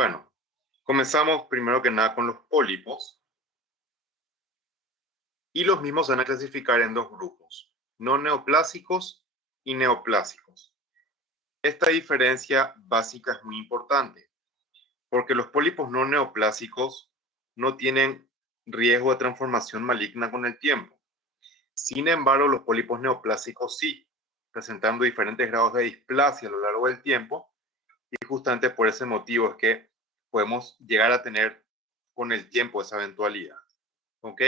Bueno, comenzamos primero que nada con los pólipos. Y los mismos se van a clasificar en dos grupos, no neoplásicos y neoplásicos. Esta diferencia básica es muy importante, porque los pólipos no neoplásicos no tienen riesgo de transformación maligna con el tiempo. Sin embargo, los pólipos neoplásicos sí, presentando diferentes grados de displasia a lo largo del tiempo, y justamente por ese motivo es que podemos llegar a tener con el tiempo esa eventualidad. ¿Ok?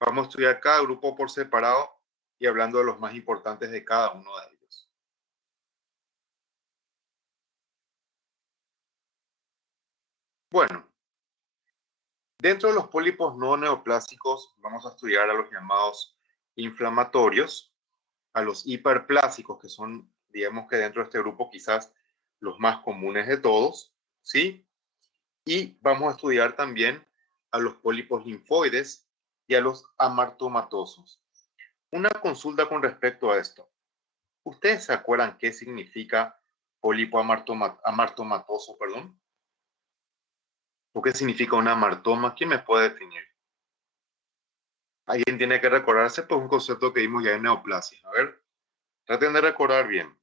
Vamos a estudiar cada grupo por separado y hablando de los más importantes de cada uno de ellos. Bueno, dentro de los pólipos no neoplásicos vamos a estudiar a los llamados inflamatorios, a los hiperplásicos, que son, digamos que dentro de este grupo quizás los más comunes de todos, ¿sí? Y vamos a estudiar también a los pólipos linfoides y a los amartomatosos. Una consulta con respecto a esto. ¿Ustedes se acuerdan qué significa pólipo amartomatoso, perdón? ¿O qué significa una amartoma? ¿Quién me puede definir? Alguien tiene que recordarse, pues un concepto que vimos ya en neoplasia. A ver, traten de recordar bien.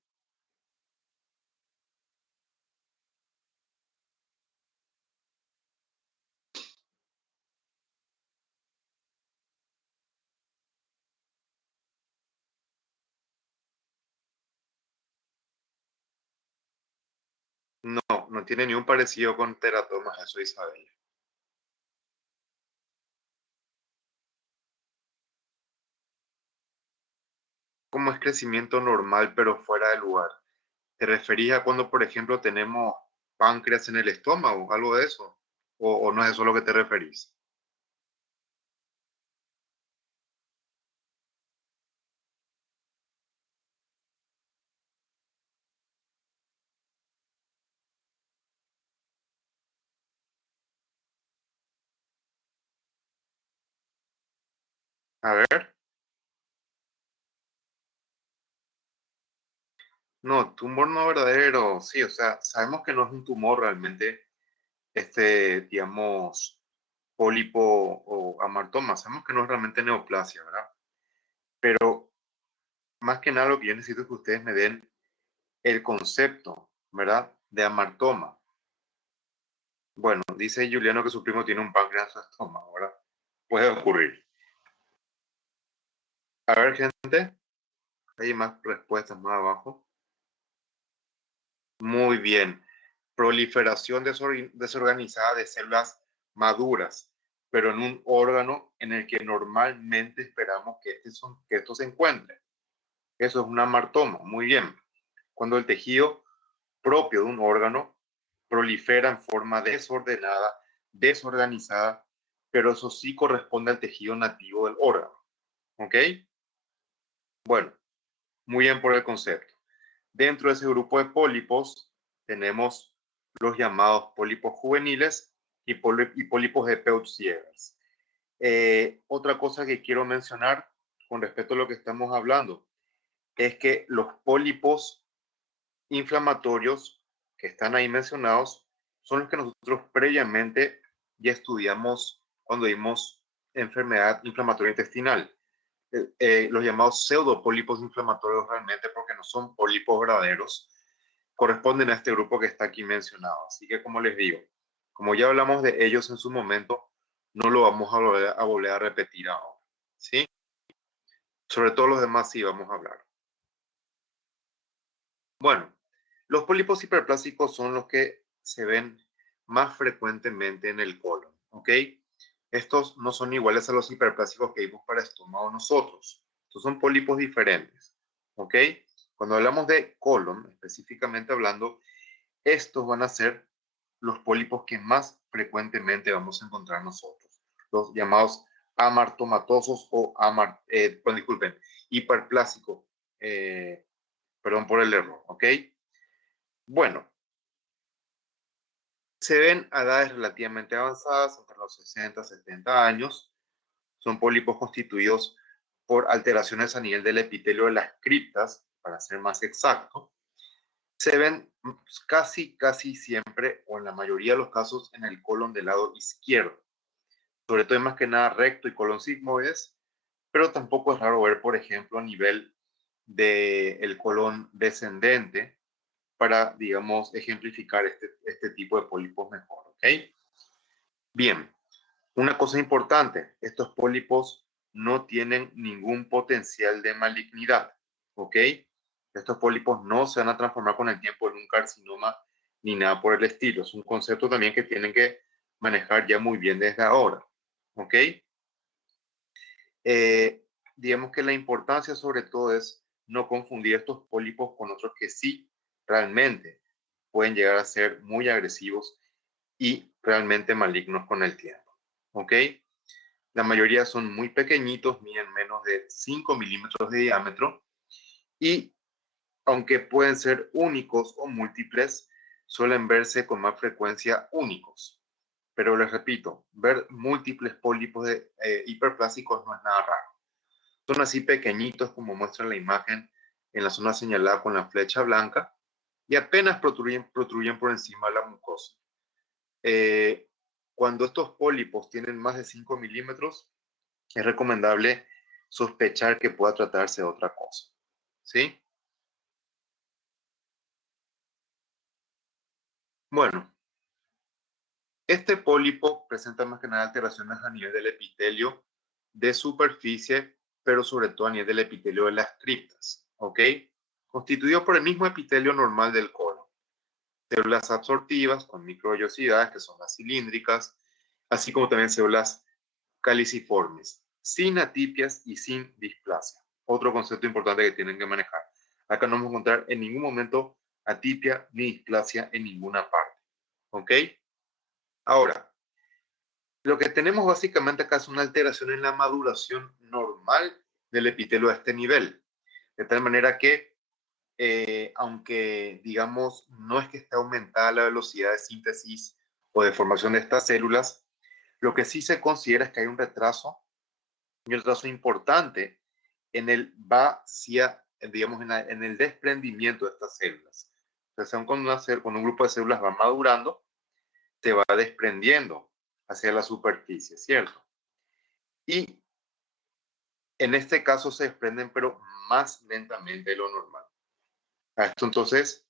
No, no tiene ni un parecido con teratomas, eso Isabel. Como es crecimiento normal, pero fuera de lugar. ¿Te referís a cuando, por ejemplo, tenemos páncreas en el estómago, algo de eso? ¿O no es eso a lo que te referís? A ver. No, tumor no verdadero, sí, o sea, sabemos que no es un tumor realmente, digamos, pólipo o amartoma, sabemos que no es realmente neoplasia, ¿verdad? Pero más que nada lo que yo necesito es que ustedes me den el concepto, ¿verdad? De amartoma. Bueno, dice Juliano que su primo tiene un páncreas en su estómago, ¿verdad? Puede ocurrir. A ver, gente, hay más respuestas más abajo. Muy bien. Proliferación desorganizada de células maduras, pero en un órgano en el que normalmente esperamos que esto se encuentre. Eso es una amartoma. Muy bien. Cuando el tejido propio de un órgano prolifera en forma desordenada, desorganizada, pero eso sí corresponde al tejido nativo del órgano. ¿Ok? Bueno, muy bien por el concepto. Dentro de ese grupo de pólipos tenemos los llamados pólipos juveniles y pólipos de Peutz-Jeghers. Otra cosa que quiero mencionar con respecto a lo que estamos hablando es que los pólipos inflamatorios que están ahí mencionados son los que nosotros previamente ya estudiamos cuando vimos enfermedad inflamatoria intestinal. Los llamados pseudopólipos inflamatorios realmente, porque no son pólipos verdaderos, corresponden a este grupo que está aquí mencionado. Así que, como les digo, como ya hablamos de ellos en su momento, no lo vamos a volver a repetir ahora. ¿Sí? Sobre todo los demás sí vamos a hablar. Bueno, los pólipos hiperplásticos son los que se ven más frecuentemente en el colon, ¿ok? Estos no son iguales a los hiperplásticos que vimos para estómago nosotros. Estos son pólipos diferentes, ¿ok? Cuando hablamos de colon, específicamente hablando, estos van a ser los pólipos que más frecuentemente vamos a encontrar nosotros, los llamados amartomatosos o disculpen, hiperplásicos. Perdón por el error, ¿ok? Bueno, se ven a edades relativamente avanzadas, entre los 60 y 70 años. Son pólipos constituidos por alteraciones a nivel del epitelio de las criptas, para ser más exacto. se ven casi siempre, o en la mayoría de los casos, en el colon del lado izquierdo. Sobre todo, más que nada, recto y colon sigmoides, pero tampoco es raro ver, por ejemplo, a nivel del colon descendente, para, digamos, ejemplificar este tipo de pólipos mejor, ¿ok? Bien, una cosa importante, estos pólipos no tienen ningún potencial de malignidad, ¿ok? Estos pólipos no se van a transformar con el tiempo en un carcinoma ni nada por el estilo. Es un concepto también que tienen que manejar ya muy bien desde ahora, ¿ok? Digamos que la importancia sobre todo es no confundir estos pólipos con otros que sí realmente pueden llegar a ser muy agresivos y realmente malignos con el tiempo, ¿ok? La mayoría son muy pequeñitos, miden menos de 5 milímetros de diámetro y aunque pueden ser únicos o múltiples, suelen verse con más frecuencia únicos. Pero les repito, ver múltiples pólipos hiperplásicos no es nada raro. Son así pequeñitos como muestra la imagen en la zona señalada con la flecha blanca y apenas protruyen por encima de la mucosa. Eh, Cuando estos pólipos tienen más de 5 milímetros, es recomendable sospechar que pueda tratarse de otra cosa. ¿Sí? Bueno, este pólipo presenta más que nada alteraciones a nivel del epitelio de superficie, pero sobre todo a nivel del epitelio de las criptas, ¿ok? Constituido por el mismo epitelio normal del colon. Células absortivas con microvellosidades, que son las cilíndricas, así como también células caliciformes, sin atipias y sin displasia. Otro concepto importante que tienen que manejar. Acá no vamos a encontrar en ningún momento atipia ni displasia en ninguna parte. ¿Ok? Ahora, lo que tenemos básicamente acá es una alteración en la maduración normal del epitelio a este nivel. De tal manera que, aunque digamos no es que esté aumentada la velocidad de síntesis o de formación de estas células, lo que sí se considera es que hay un retraso, y un retraso importante en el digamos, en el desprendimiento de estas células. Entonces, cuando un grupo de células va madurando, se va desprendiendo hacia la superficie, ¿cierto? Y en este caso se desprenden, pero más lentamente de lo normal. A esto entonces,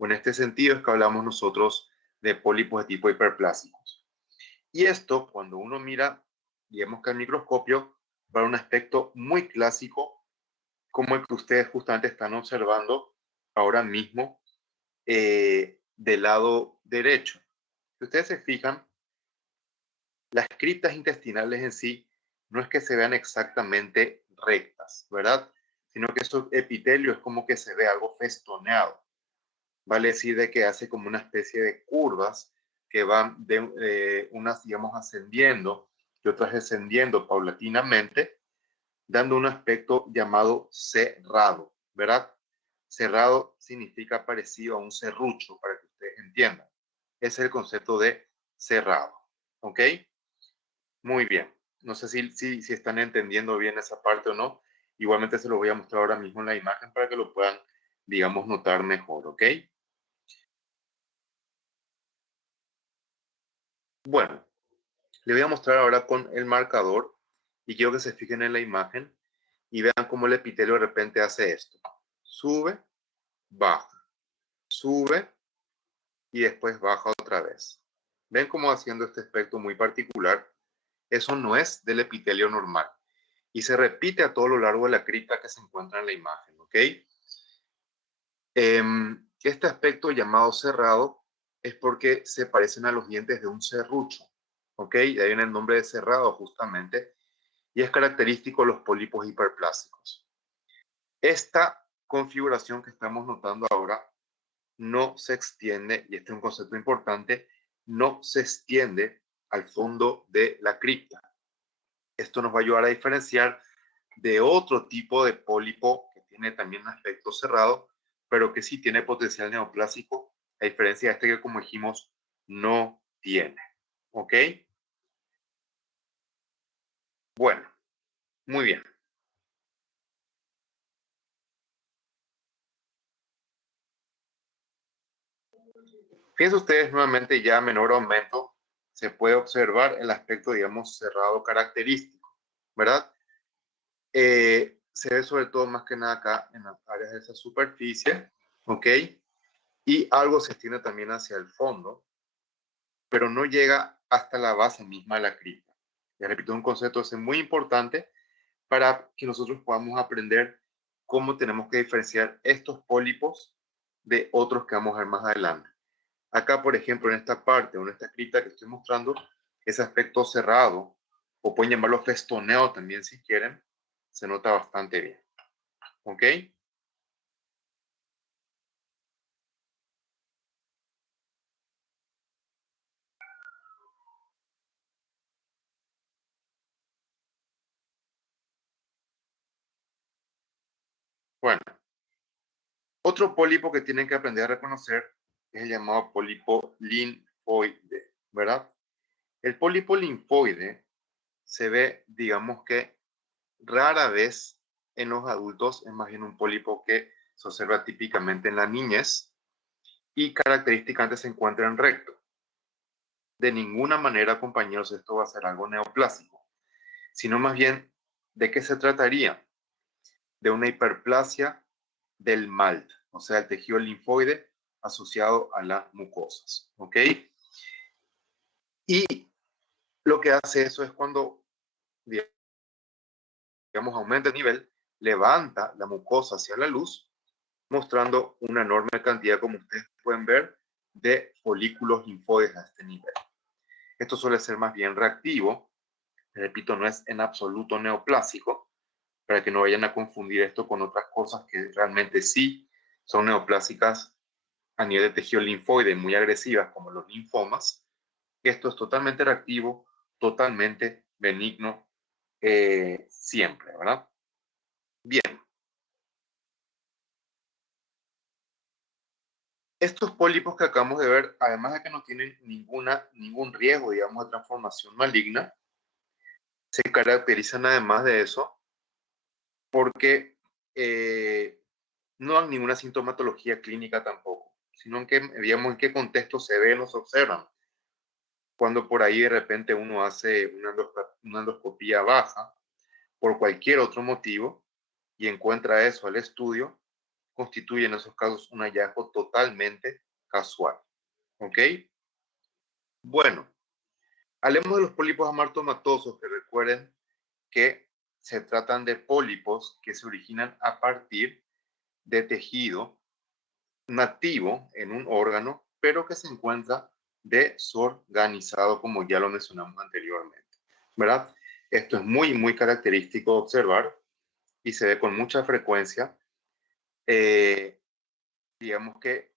en este sentido es que hablamos nosotros de pólipos de tipo hiperplásicos. Y esto, cuando uno mira, digamos que al microscopio, va a un aspecto muy clásico, como el que ustedes justamente están observando ahora mismo del lado derecho. Si ustedes se fijan, las criptas intestinales en sí no es que se vean exactamente rectas, ¿verdad? Sino que su epitelio es como que se ve algo festoneado. Vale decir de que hace como una especie de curvas que van de unas, digamos, ascendiendo y otras descendiendo paulatinamente, dando un aspecto llamado cerrado, ¿verdad? Cerrado significa parecido a un serrucho, para que ustedes entiendan. Ese es el concepto de cerrado, ¿ok? Muy bien. No sé si están entendiendo bien esa parte o no. Igualmente se lo voy a mostrar ahora mismo en la imagen para que lo puedan, digamos, notar mejor, ¿ok? Bueno, le voy a mostrar ahora con el marcador y quiero que se fijen en la imagen y vean cómo el epitelio de repente hace esto. Sube, baja, sube y después baja otra vez. ¿Ven cómo haciendo este aspecto muy particular? Eso no es del epitelio normal y se repite a todo lo largo de la cripta que se encuentra en la imagen, ¿ok? Este aspecto llamado cerrado es porque se parecen a los dientes de un serrucho, ¿ok? De ahí viene el nombre de cerrado justamente y es característico de los pólipos hiperplásicos. Esta configuración que estamos notando ahora no se extiende, y este es un concepto importante, no se extiende al fondo de la cripta. Esto nos va a ayudar a diferenciar de otro tipo de pólipo que tiene también un aspecto cerrado, pero que sí tiene potencial neoplásico, a diferencia de este que, como dijimos, no tiene. ¿Ok? Bueno, muy bien. Fíjense ustedes nuevamente ya a menor aumento se puede observar el aspecto, digamos, cerrado característico, ¿verdad? Se ve sobre todo más que nada acá en las áreas de esa superficie, ¿ok? Y algo se extiende también hacia el fondo, pero no llega hasta la base misma de la cripta. Ya repito, un concepto es muy importante para que nosotros podamos aprender cómo tenemos que diferenciar estos pólipos de otros que vamos a ver más adelante. Acá, por ejemplo, en esta parte o en esta cripta que estoy mostrando, ese aspecto cerrado, o pueden llamarlo festoneado también si quieren, se nota bastante bien. ¿Ok? Bueno, otro pólipo que tienen que aprender a reconocer es el llamado pólipo linfoide, ¿verdad? El pólipo linfoide se ve, digamos que rara vez en los adultos, es más bien un pólipo que se observa típicamente en la niñez y característicamente se encuentra en recto. De ninguna manera, compañeros, esto va a ser algo neoplásico, sino más bien, ¿de qué se trataría? De una hiperplasia del MALT, o sea, el tejido linfoide asociado a las mucosas, ¿ok? Y lo que hace eso es cuando, digamos, aumenta el nivel, levanta la mucosa hacia la luz, mostrando una enorme cantidad, como ustedes pueden ver, de folículos linfoides a este nivel. Esto suele ser más bien reactivo, repito, no es en absoluto neoplásico, para que no vayan a confundir esto con otras cosas que realmente sí son neoplásicas a nivel de tejido linfoide muy agresivas, como los linfomas. Esto es totalmente reactivo, totalmente benigno, siempre, ¿verdad? Bien, estos pólipos que acabamos de ver, además de que no tienen ningún riesgo, digamos, de transformación maligna, se caracterizan además de eso porque no dan ninguna sintomatología clínica tampoco, sino en que, digamos, en qué contexto se ven o se observan. Cuando por ahí de repente uno hace una endoscopía baja por cualquier otro motivo y encuentra eso al estudio, constituye en esos casos un hallazgo totalmente casual. ¿Ok? Bueno, hablemos de los pólipos amartomatosos, que recuerden que se tratan de pólipos que se originan a partir de tejido nativo en un órgano, pero que se encuentra desorganizado, como ya lo mencionamos anteriormente, ¿verdad? Esto es muy característico de observar y se ve con mucha frecuencia, eh, digamos que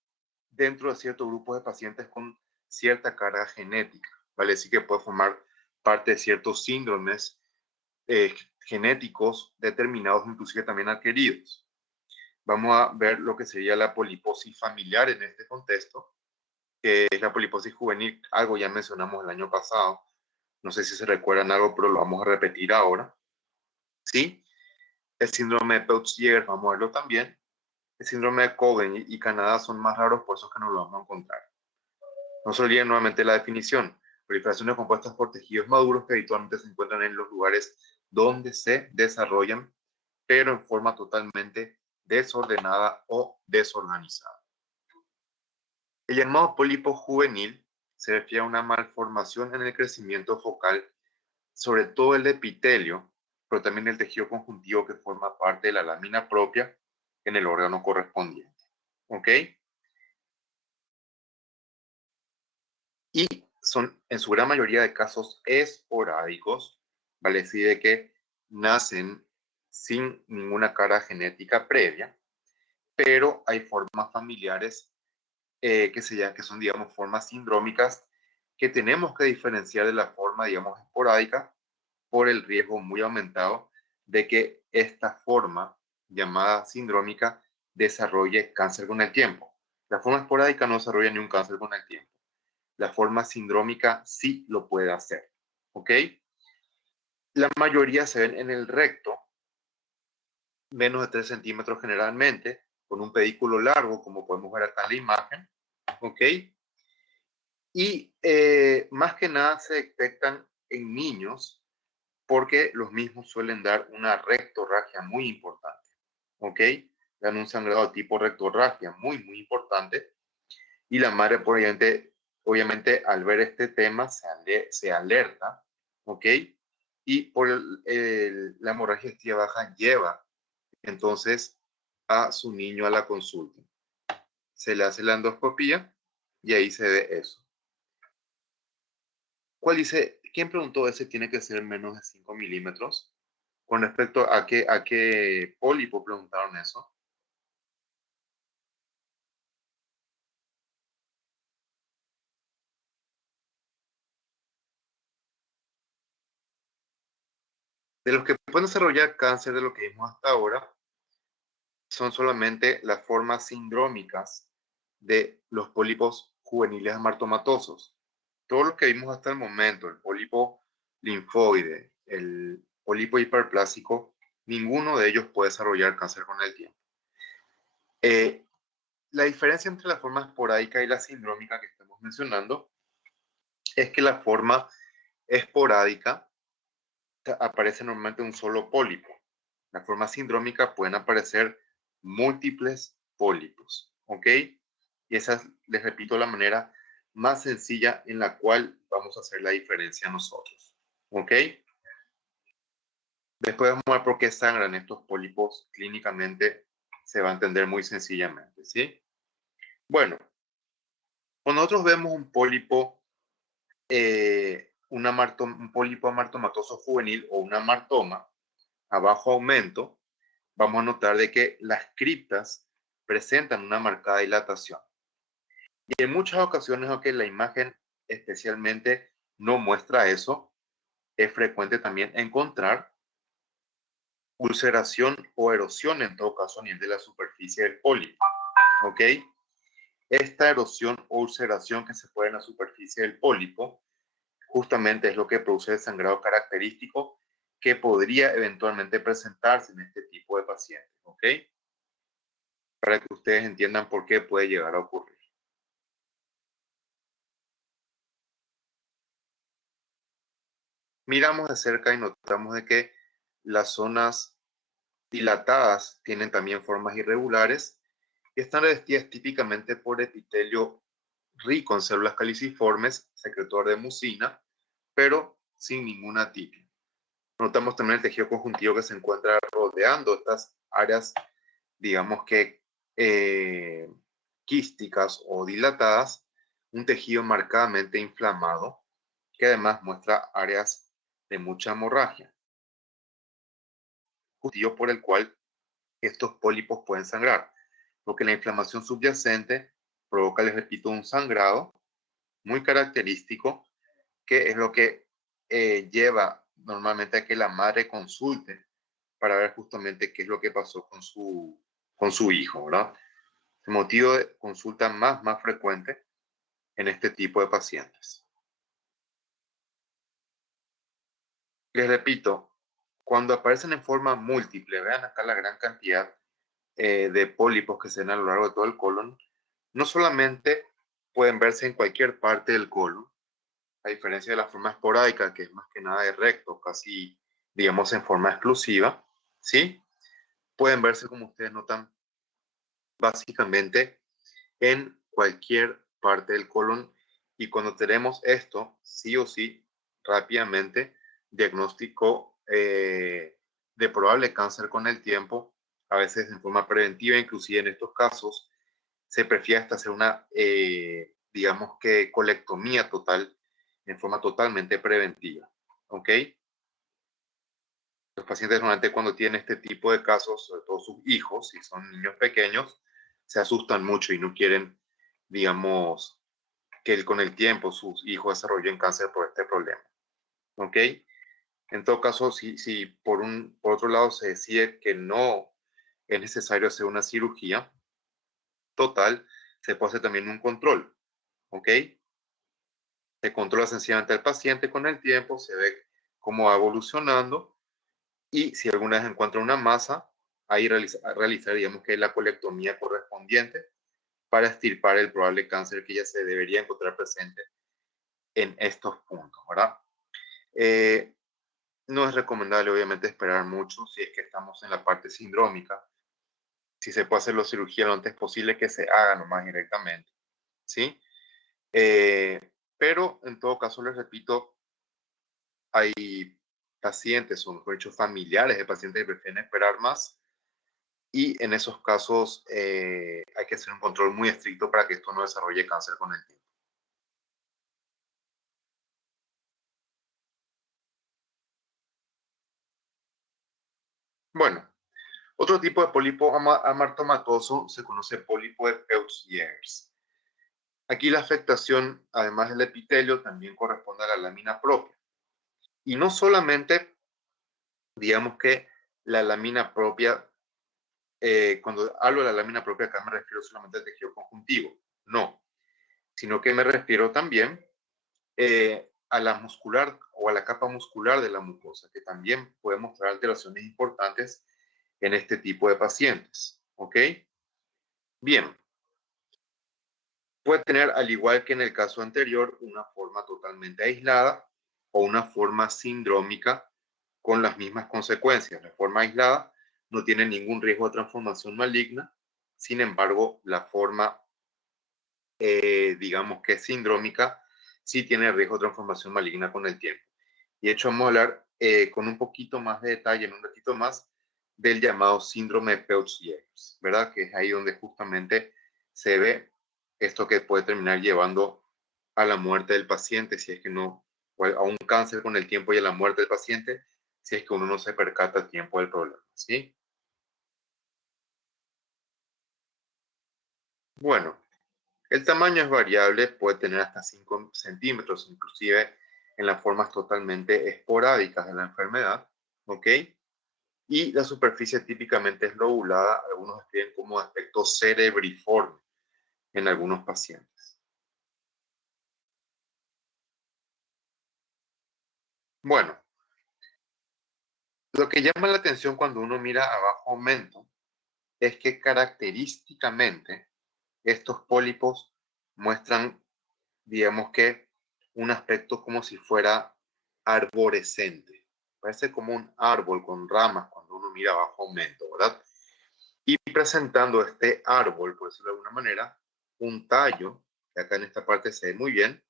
dentro de ciertos grupos de pacientes con cierta carga genética, ¿vale? Así que puede formar parte de ciertos síndromes genéticos determinados, inclusive también adquiridos. Vamos a ver lo que sería la poliposis familiar en este contexto, que es la poliposis juvenil. Algo ya mencionamos el año pasado. No sé si se recuerdan algo, pero lo vamos a repetir ahora. ¿Sí? El síndrome de Peutz-Jeghers, vamos a verlo también. El síndrome de Cohen y Canadá son más raros, por eso es que no lo vamos a encontrar. No se olviden nuevamente la definición. Proliferaciones compuestas por tejidos maduros que habitualmente se encuentran en los lugares donde se desarrollan, pero en forma totalmente desordenada o desorganizada. El llamado pólipo juvenil se refiere a una malformación en el crecimiento focal, sobre todo el epitelio, pero también el tejido conjuntivo que forma parte de la lámina propia en el órgano correspondiente. ¿Ok? Y son en su gran mayoría de casos esporádicos, vale decir de que nacen sin ninguna carga genética previa, pero hay formas familiares que son, digamos, formas sindrómicas que tenemos que diferenciar de la forma, digamos, esporádica por el riesgo muy aumentado de que esta forma llamada sindrómica desarrolle cáncer con el tiempo. La forma esporádica no desarrolla ni un cáncer con el tiempo. La forma sindrómica sí lo puede hacer. ¿Ok? La mayoría se ven en el recto, menos de 3 centímetros generalmente, con un pedículo largo, como podemos ver acá en la imagen. ¿ok? Y más que nada se detectan en niños porque los mismos suelen dar una rectorragia muy importante, ¿ok? Dan un sangrado tipo rectorragia muy importante y la madre, obviamente al ver este tema se alerta, ¿ok? Y por la hemorragia digestiva baja lleva entonces a su niño a la consulta. Se le hace la endoscopía y ahí se ve eso. ¿Cuál dice? ¿Quién preguntó ese tiene que ser menos de 5 milímetros? Con respecto a qué pólipo preguntaron eso. De los que pueden desarrollar cáncer de lo que vimos hasta ahora, son solamente las formas sindrómicas de los pólipos juveniles amartomatosos. Todo lo que vimos hasta el momento, el pólipo linfoide, el pólipo hiperplásico, ninguno de ellos puede desarrollar cáncer con el tiempo. La diferencia entre la forma esporádica y la sindrómica que estamos mencionando es que la forma esporádica aparece normalmente un solo pólipo. La forma sindrómica pueden aparecer múltiples pólipos, ¿ok? Y esa es, les repito, la manera más sencilla en la cual vamos a hacer la diferencia nosotros, ¿ok? Después vamos a ver por qué sangran estos pólipos clínicamente, se va a entender muy sencillamente, ¿sí? Bueno, cuando nosotros vemos un pólipo, un pólipo amartomatoso juvenil o una amartoma a bajo aumento, vamos a notar de que las criptas presentan una marcada dilatación. Y en muchas ocasiones, aunque la imagen especialmente no muestra eso, es frecuente también encontrar ulceración o erosión en todo caso a nivel de la superficie del pólipo. ¿Ok? Esta erosión o ulceración que se puede en la superficie del pólipo justamente es lo que produce el sangrado característico que podría eventualmente presentarse en este tipo de pacientes. ¿Ok? Para que ustedes entiendan por qué puede llegar a ocurrir. Miramos de cerca y notamos de que las zonas dilatadas tienen también formas irregulares y están revestidas típicamente por epitelio rico en células caliciformes, secretor de mucina, pero sin ninguna atipia. Notamos también el tejido conjuntivo que se encuentra rodeando estas áreas, digamos que quísticas o dilatadas, un tejido marcadamente inflamado que además muestra áreas de mucha hemorragia, motivo por el cual estos pólipos pueden sangrar, porque la inflamación subyacente provoca, les repito, un sangrado muy característico, que es lo que lleva normalmente a que la madre consulte para ver justamente qué es lo que pasó con su hijo, ¿verdad? El motivo de consulta más frecuente en este tipo de pacientes. Les repito, cuando aparecen en forma múltiple, vean acá la gran cantidad de pólipos que se ven a lo largo de todo el colon, no solamente pueden verse en cualquier parte del colon, a diferencia de la forma esporádica, que es más que nada de recto, casi, digamos, en forma exclusiva, ¿sí? Pueden verse, como ustedes notan, básicamente en cualquier parte del colon. Y cuando tenemos esto, sí o sí, rápidamente, diagnóstico de probable cáncer con el tiempo, a veces en forma preventiva, inclusive en estos casos, se prefiere hasta hacer una, digamos que, colectomía total, en forma totalmente preventiva. ¿Ok? Los pacientes normalmente cuando tienen este tipo de casos, sobre todo sus hijos, si son niños pequeños, se asustan mucho y no quieren, digamos, que con el tiempo sus hijos desarrollen cáncer por este problema. ¿Ok? En todo caso, si por otro lado se decide que no es necesario hacer una cirugía total, se puede hacer también un control. ¿Ok? Se controla sencillamente al paciente con el tiempo, se ve cómo va evolucionando y si alguna vez encuentra una masa, ahí realizar, digamos que la colectomía correspondiente para extirpar el probable cáncer que ya se debería encontrar presente en estos puntos, ¿verdad? No es recomendable, obviamente, esperar mucho si es que estamos en la parte sindrómica. Si se puede hacer la cirugía lo antes posible, que se haga nomás directamente, ¿sí? Pero en todo caso, les repito, hay pacientes, o mejor dicho, familiares de pacientes que prefieren esperar más, y en esos casos hay que hacer un control muy estricto para que esto no desarrolle cáncer con el tiempo. Bueno, otro tipo de pólipo amartomatoso se conoce pólipo de Peutz-Jeghers. Aquí la afectación, además del epitelio, también corresponde a la lámina propia. Y no solamente, digamos que la lámina propia, cuando hablo de la lámina propia, acá me refiero solamente al tejido conjuntivo. No, sino que me refiero también a la muscular o a la capa muscular de la mucosa, que también puede mostrar alteraciones importantes en este tipo de pacientes. ¿Ok? Bien, puede tener, al igual que en el caso anterior, una forma totalmente aislada o una forma sindrómica con las mismas consecuencias. La forma aislada no tiene ningún riesgo de transformación maligna, sin embargo, la forma, digamos que sindrómica, sí tiene riesgo de transformación maligna con el tiempo. Y de hecho vamos a hablar con un poquito más de detalle en un ratito más del llamado síndrome de Peutz-Jeghers, ¿verdad? Que es ahí donde justamente se ve esto que puede terminar llevando a la muerte del paciente, si es que no, o a un cáncer con el tiempo y a la muerte del paciente, si es que uno no se percata a tiempo del problema, ¿sí? Bueno, el tamaño es variable, puede tener hasta 5 centímetros, inclusive en las formas totalmente esporádicas de la enfermedad, ¿ok? Y la superficie típicamente es lobulada, algunos describen como aspecto cerebriforme en algunos pacientes. Bueno, lo que llama la atención cuando uno mira a bajo aumento es que característicamente estos pólipos muestran, digamos que, un aspecto como si fuera arborescente. Parece como un árbol con ramas cuando uno mira a bajo aumento, ¿verdad? Y presentando este árbol, por decirlo de alguna manera, un tallo, que acá en esta parte se ve muy bien,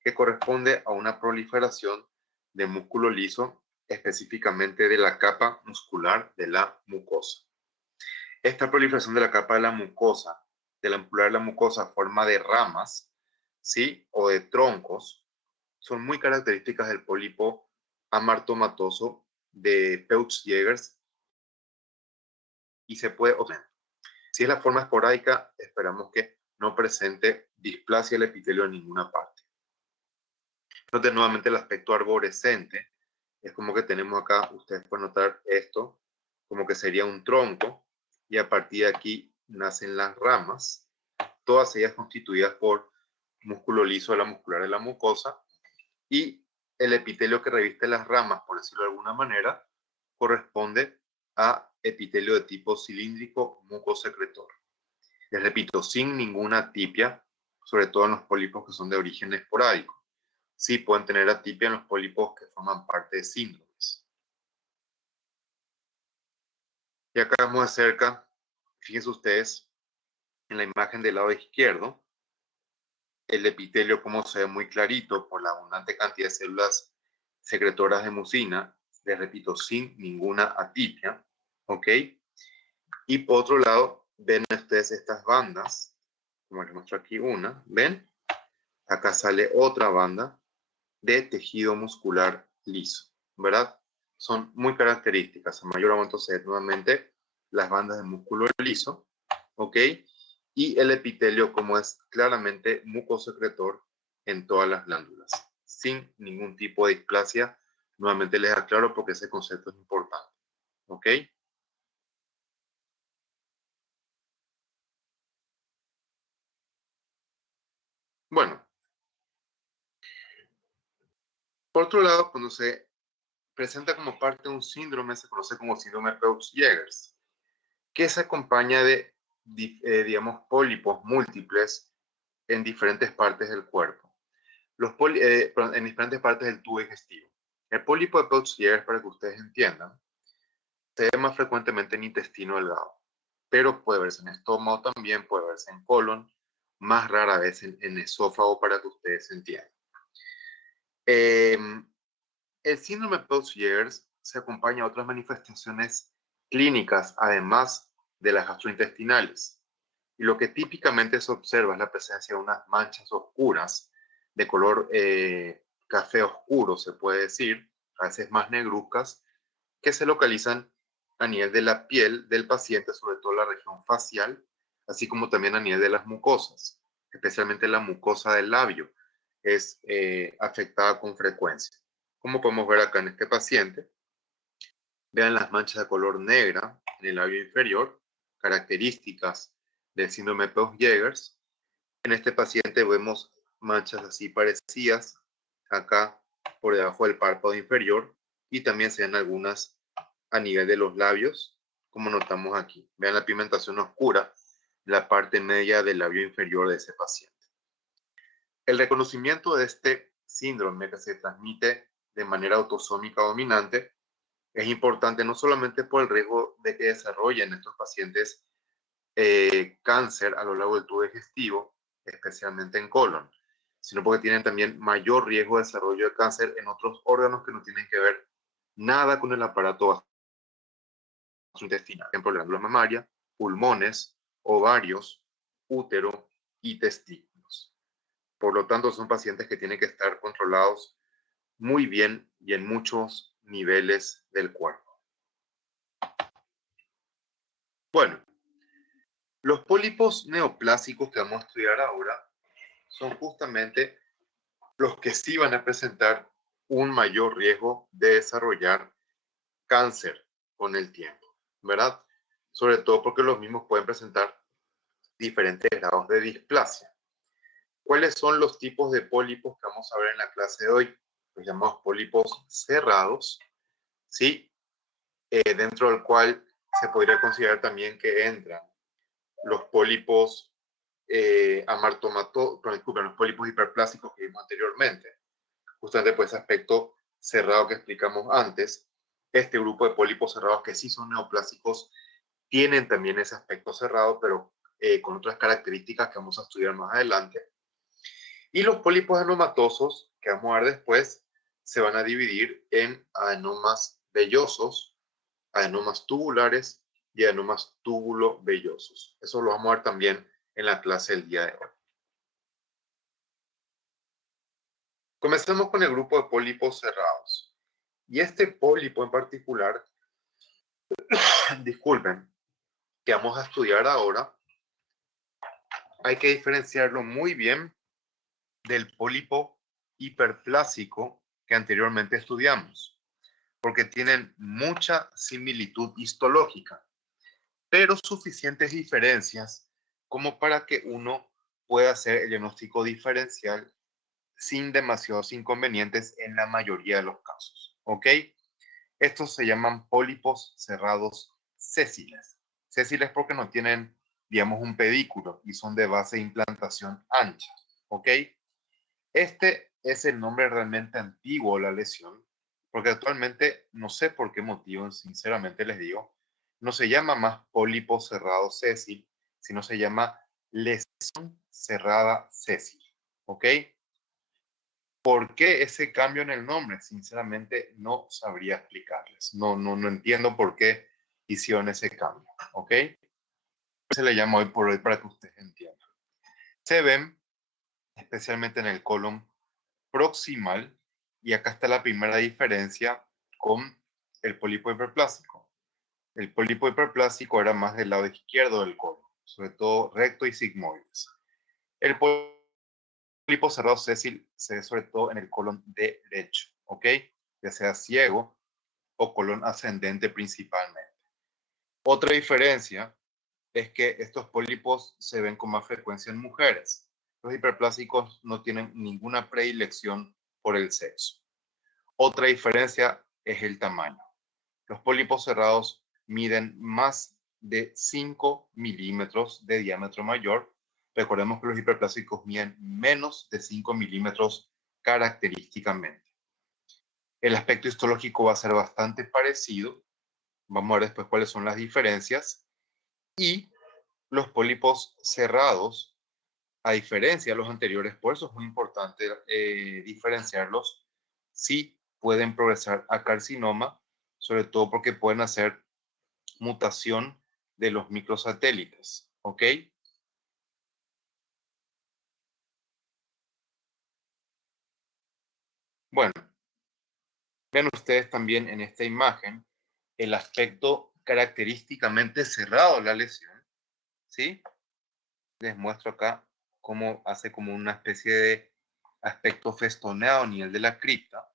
que corresponde a una proliferación de músculo liso, específicamente de la capa muscular de la mucosa. Esta proliferación de la capa de la mucosa, de la muscular de la mucosa, forma de ramas, ¿sí? O de troncos, son muy características del pólipo amartomatoso de Peutz-Jeghers y se puede obtener. Si es la forma esporádica, esperamos que no presente displasia del epitelio en ninguna parte. Entonces, nuevamente el aspecto arborescente es como que tenemos acá, ustedes pueden notar esto, como que sería un tronco, y a partir de aquí nacen las ramas, todas ellas constituidas por músculo liso de la muscular de la mucosa, y el epitelio que reviste las ramas, por decirlo de alguna manera, corresponde a epitelio de tipo cilíndrico mucosecretor. Les repito, sin ninguna atipia, sobre todo en los pólipos que son de origen esporádico. Sí pueden tener atipia en los pólipos que forman parte de síndromes. Y acá muy cerca, fíjense ustedes, en la imagen del lado izquierdo, el epitelio como se ve muy clarito por la abundante cantidad de células secretoras de mucina, les repito, sin ninguna atipia, ¿ok? Y por otro lado, ven ustedes estas bandas, como les muestro aquí una, ¿ven? Acá sale otra banda de tejido muscular liso, ¿verdad? Son muy características. En mayor aumento se ven nuevamente las bandas de músculo liso, ¿ok? Y el epitelio como es claramente mucosecretor en todas las glándulas, sin ningún tipo de displasia. Nuevamente les aclaro porque ese concepto es importante, ¿ok? Bueno, por otro lado, cuando se presenta como parte de un síndrome, se conoce como síndrome Peutz-Jeghers, que se acompaña de digamos, pólipos múltiples en diferentes partes del cuerpo. En diferentes partes del tubo digestivo. El pólipo de Peutz-Jeghers, para que ustedes entiendan, se ve más frecuentemente en intestino delgado, pero puede verse en estómago también, puede verse en colon, más rara vez en esófago, para que ustedes entiendan. El síndrome de Peutz-Jeghers se acompaña a otras manifestaciones clínicas, además de las gastrointestinales. Y lo que típicamente se observa es la presencia de unas manchas oscuras de color café oscuro, se puede decir, a veces más negruzcas, que se localizan a nivel de la piel del paciente, sobre todo la región facial, así como también a nivel de las mucosas, especialmente la mucosa del labio es afectada con frecuencia. Como podemos ver acá en este paciente, vean las manchas de color negra en el labio inferior, características del síndrome de Peutz-Jeghers. En este paciente vemos manchas así parecidas acá por debajo del párpado inferior y también se ven algunas a nivel de los labios, como notamos aquí. Vean la pigmentación oscura en la parte media del labio inferior de ese paciente. El reconocimiento de este síndrome, que se transmite de manera autosómica dominante, es importante no solamente por el riesgo de que desarrollen estos pacientes cáncer a lo largo del tubo digestivo, especialmente en colon, sino porque tienen también mayor riesgo de desarrollo de cáncer en otros órganos que no tienen que ver nada con el aparato gastrointestinal, por ejemplo, la glándula mamaria, pulmones, ovarios, útero y testículos. Por lo tanto, son pacientes que tienen que estar controlados muy bien y en muchos niveles del cuerpo. Bueno, los pólipos neoplásicos que vamos a estudiar ahora son justamente los que sí van a presentar un mayor riesgo de desarrollar cáncer con el tiempo, ¿verdad? Sobre todo porque los mismos pueden presentar diferentes grados de displasia. ¿Cuáles son los tipos de pólipos que vamos a ver en la clase de hoy? Los llamados pólipos cerrados, ¿sí? Dentro del cual se podría considerar también que entran los pólipos los pólipos hiperplásicos que vimos anteriormente, justamente por ese aspecto cerrado que explicamos antes. Este grupo de pólipos cerrados que sí son neoplásicos tienen también ese aspecto cerrado, pero con otras características que vamos a estudiar más adelante. Y los pólipos adenomatosos, que vamos a ver después, se van a dividir en adenomas vellosos, adenomas tubulares y adenomas túbulo-vellosos. Eso lo vamos a ver también en la clase del día de hoy. Comencemos con el grupo de pólipos cerrados. Y este pólipo en particular, disculpen, que vamos a estudiar ahora, hay que diferenciarlo muy bien del pólipo hiperplásico que anteriormente estudiamos, porque tienen mucha similitud histológica, pero suficientes diferencias como para que uno pueda hacer el diagnóstico diferencial sin demasiados inconvenientes en la mayoría de los casos. ¿Ok? Estos se llaman pólipos cerrados sésiles. Sésiles porque no tienen, digamos, un pedículo y son de base de implantación ancha. ¿Ok? Este es el nombre realmente antiguo de la lesión, porque actualmente no sé por qué motivo, sinceramente les digo, no se llama más pólipo cerrado sésil, sino se llama lesión cerrada sésil. ¿Ok? ¿Por qué ese cambio en el nombre? Sinceramente no sabría explicarles. No entiendo por qué hicieron ese cambio. ¿Ok? Se le llama hoy por hoy para que ustedes entiendan. Se ven especialmente en el colon proximal, y acá está la primera diferencia con el pólipo hiperplásico. El pólipo hiperplásico era más del lado izquierdo del colon, sobre todo recto y sigmoides. El pólipo cerrado sésil se ve sobre todo en el colon derecho, ¿ok? Ya sea ciego o colon ascendente principalmente. Otra diferencia es que estos pólipos se ven con más frecuencia en mujeres. Los hiperplásicos no tienen ninguna predilección por el sexo. Otra diferencia es el tamaño. Los pólipos cerrados miden más de 5 milímetros de diámetro mayor. Recordemos que los hiperplásicos miden menos de 5 milímetros característicamente. El aspecto histológico va a ser bastante parecido. Vamos a ver después cuáles son las diferencias. Y los pólipos cerrados, a diferencia de los anteriores, por eso es muy importante diferenciarlos, sí pueden progresar a carcinoma, sobre todo porque pueden hacer mutación de los microsatélites, ¿ok? Bueno, ven ustedes también en esta imagen el aspecto característicamente cerrado de la lesión, ¿sí? Les muestro acá cómo hace como una especie de aspecto festoneado a nivel de la cripta,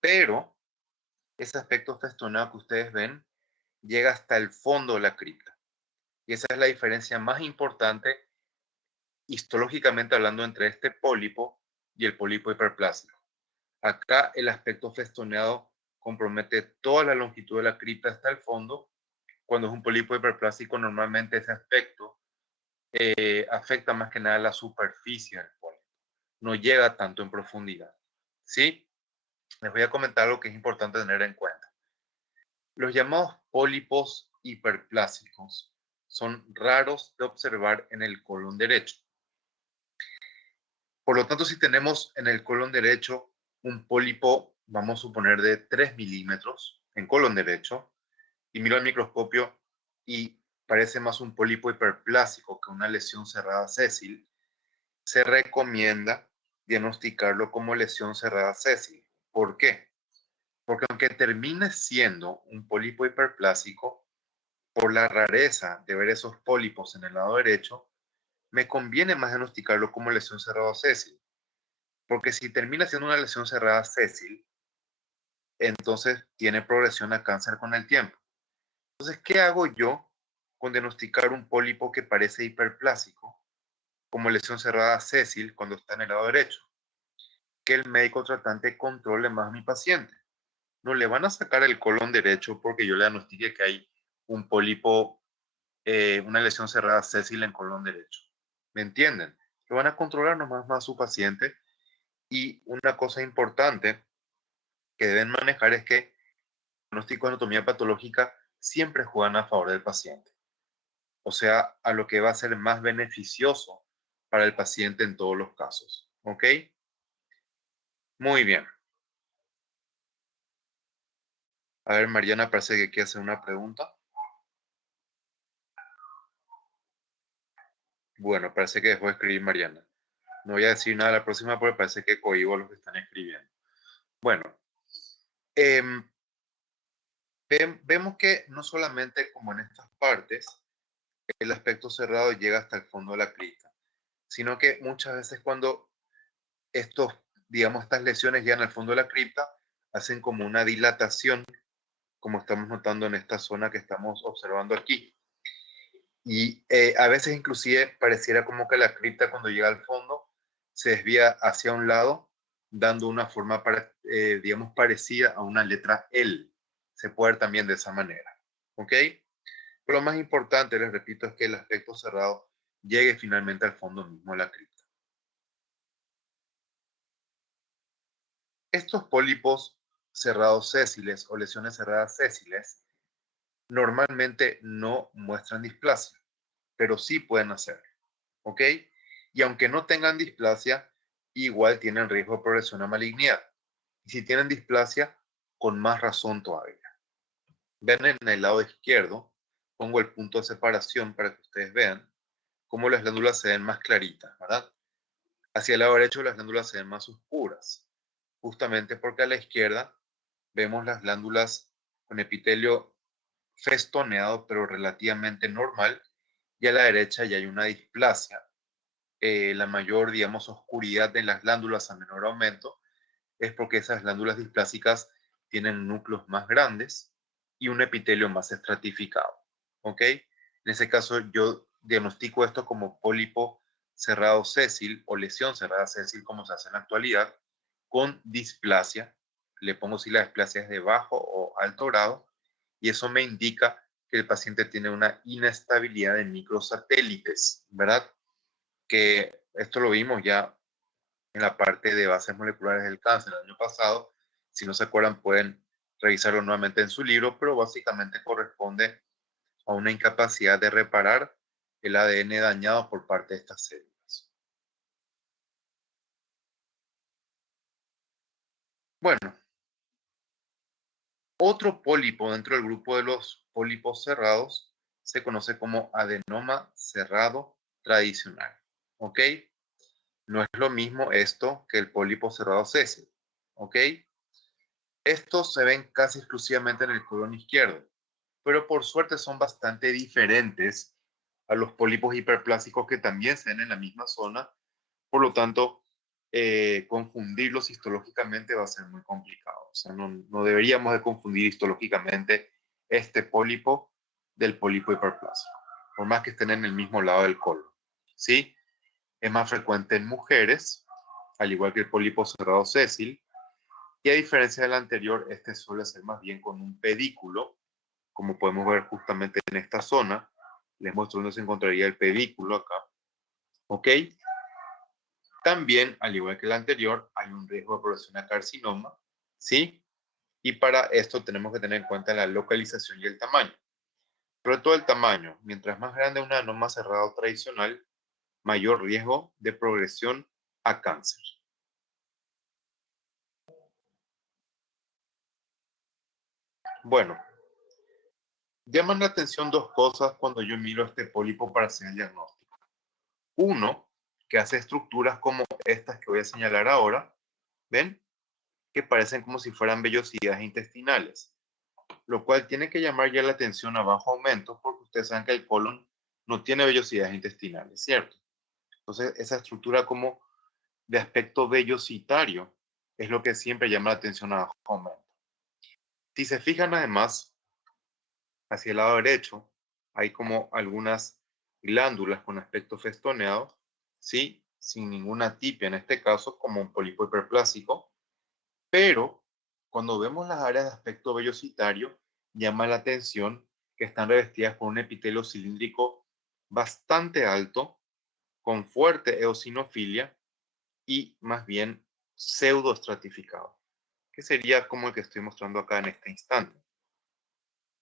pero ese aspecto festoneado que ustedes ven llega hasta el fondo de la cripta. Y esa es la diferencia más importante histológicamente hablando entre este pólipo y el pólipo hiperplásico. Acá el aspecto festoneado compromete toda la longitud de la cripta hasta el fondo. Cuando es un pólipo hiperplásico, normalmente ese aspecto afecta más que nada la superficie del pólipo. No llega tanto en profundidad. ¿Sí? Les voy a comentar algo que es importante tener en cuenta. Los llamados pólipos hiperplásicos son raros de observar en el colon derecho. Por lo tanto, si tenemos en el colon derecho un pólipo, vamos a suponer de 3 milímetros en colon derecho, y miro al microscopio y parece más un pólipo hiperplásico que una lesión cerrada sésil, se recomienda diagnosticarlo como lesión cerrada sésil. ¿Por qué? Porque aunque termine siendo un pólipo hiperplásico, por la rareza de ver esos pólipos en el lado derecho, me conviene más diagnosticarlo como lesión cerrada sésil. Porque si termina siendo una lesión cerrada sésil, entonces tiene progresión a cáncer con el tiempo. Entonces, ¿qué hago yo con diagnosticar un pólipo que parece hiperplásico como lesión cerrada sésil cuando está en el lado derecho? Que el médico tratante controle más a mi paciente. No le van a sacar el colon derecho porque yo le diagnostique que hay un pólipo, una lesión cerrada sésil en colon derecho. ¿Me entienden? Lo van a controlar nomás más a su paciente. Y una cosa importante que deben manejar es que el diagnóstico de anatomía patológica siempre juegan a favor del paciente. O sea, a lo que va a ser más beneficioso para el paciente en todos los casos. ¿Ok? Muy bien. A ver, Mariana, parece que quiere hacer una pregunta. Bueno, parece que dejó de escribir Mariana. No voy a decir nada la próxima porque parece que cohibo a los que están escribiendo. Bueno, em, vemos que no solamente como en estas partes, el aspecto cerrado llega hasta el fondo de la crista, sino que muchas veces cuando estos, digamos, estas lesiones llegan al fondo de la cripta, hacen como una dilatación, como estamos notando en esta zona que estamos observando aquí. Y a veces inclusive pareciera como que la cripta cuando llega al fondo se desvía hacia un lado, dando una forma, digamos, parecida a una letra L. Se puede ver también de esa manera. ¿Ok? Pero lo más importante, les repito, es que el aspecto cerrado llegue finalmente al fondo mismo de la cripta. Estos pólipos cerrados sésiles o lesiones cerradas sésiles normalmente no muestran displasia, pero sí pueden hacerlo, ¿ok? Y aunque no tengan displasia, igual tienen riesgo de progresión a malignidad. Y si tienen displasia, con más razón todavía. Ven en el lado izquierdo, pongo el punto de separación para que ustedes vean cómo las glándulas se ven más claritas, ¿verdad? Hacia el lado derecho las glándulas se ven más oscuras, justamente porque a la izquierda vemos las glándulas con epitelio festoneado pero relativamente normal, y a la derecha ya hay una displasia. La mayor, digamos, oscuridad de las glándulas a menor aumento es porque esas glándulas displásicas tienen núcleos más grandes y un epitelio más estratificado. ¿Ok? En ese caso yo diagnostico esto como pólipo cerrado sésil o lesión cerrada sésil, como se hace en la actualidad, con displasia. Le pongo si la displasia es de bajo o alto grado, y eso me indica que el paciente tiene una inestabilidad de microsatélites, ¿verdad? Que esto lo vimos ya en la parte de bases moleculares del cáncer el año pasado. Si no se acuerdan, pueden revisarlo nuevamente en su libro, pero básicamente corresponde a una incapacidad de reparar el ADN dañado por parte de estas células. Bueno, otro pólipo dentro del grupo de los pólipos cerrados se conoce como adenoma cerrado tradicional. ¿Ok? No es lo mismo esto que el pólipo cerrado sésil. ¿Ok? Estos se ven casi exclusivamente en el colon izquierdo, pero por suerte son bastante diferentes a los pólipos hiperplásicos que también se ven en la misma zona. Por lo tanto, confundirlos histológicamente va a ser muy complicado. O sea, no deberíamos de confundir histológicamente este pólipo del pólipo hiperplásico, por más que estén en el mismo lado del colon. ¿Sí? Es más frecuente en mujeres, al igual que el pólipo cerrado sésil, y a diferencia del anterior, este suele ser más bien con un pedículo, como podemos ver justamente en esta zona. Les muestro dónde se encontraría el pedículo acá. ¿Ok? También, al igual que el anterior, hay un riesgo de progresión a carcinoma, ¿sí? Y para esto tenemos que tener en cuenta la localización y el tamaño. Sobre todo el tamaño. Mientras más grande un adenoma cerrado tradicional, mayor riesgo de progresión a cáncer. Bueno, llaman la atención dos cosas cuando yo miro este pólipo para hacer el diagnóstico. Uno, que hace estructuras como estas que voy a señalar ahora, ¿ven? Que parecen como si fueran vellosidades intestinales, lo cual tiene que llamar ya la atención a bajo aumento porque ustedes saben que el colon no tiene vellosidades intestinales, ¿cierto? Entonces, esa estructura como de aspecto vellositario es lo que siempre llama la atención a bajo aumento. Si se fijan además, hacia el lado derecho, hay como algunas glándulas con aspecto festoneado, ¿sí? Sin ninguna atipia en este caso, como un pólipo hiperplásico, pero cuando vemos las áreas de aspecto vellositario, llama la atención que están revestidas por un epitelio cilíndrico bastante alto, con fuerte eosinofilia y más bien pseudoestratificado, que sería como el que estoy mostrando acá en este instante.